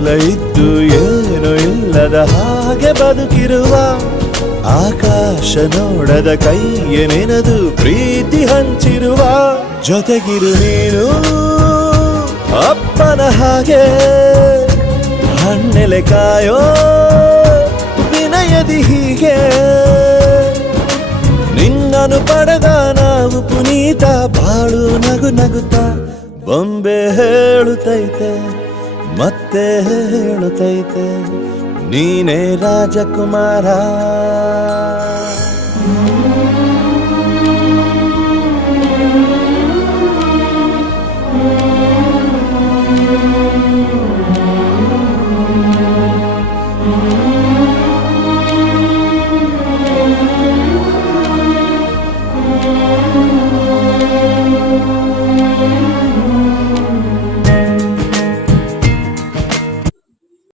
ಎಲ್ಲ ಇದ್ದು ಏನು ಇಲ್ಲದ ಹಾಗೆ ಬದುಕಿರುವ ಆಕಾಶ ನೋಡದ ಕೈಯ ನೆನೆದು ಪ್ರೀತಿ ಹಂಚಿರುವ ಜೊತೆಗಿರು ನೀನು ಅಪ್ಪನ ಹಾಗೆ ಹಣ್ಣೆಲೆ ಕಾಯೋ ವಿನಯದಿ ಹೀಗೆ ನಿನ್ನನು ಪಡೆದ ನಾವು ಪುನೀತ ಬಾಳು ನಗು ನಗುತ್ತಾ ಬೊಂಬೆ ಹೇಳುತ್ತೈತೆ ಮತ್ತೆ ಹೇಳುತ್ತೈತೆ ನೀನೇ ರಾಜಕುಮಾರ.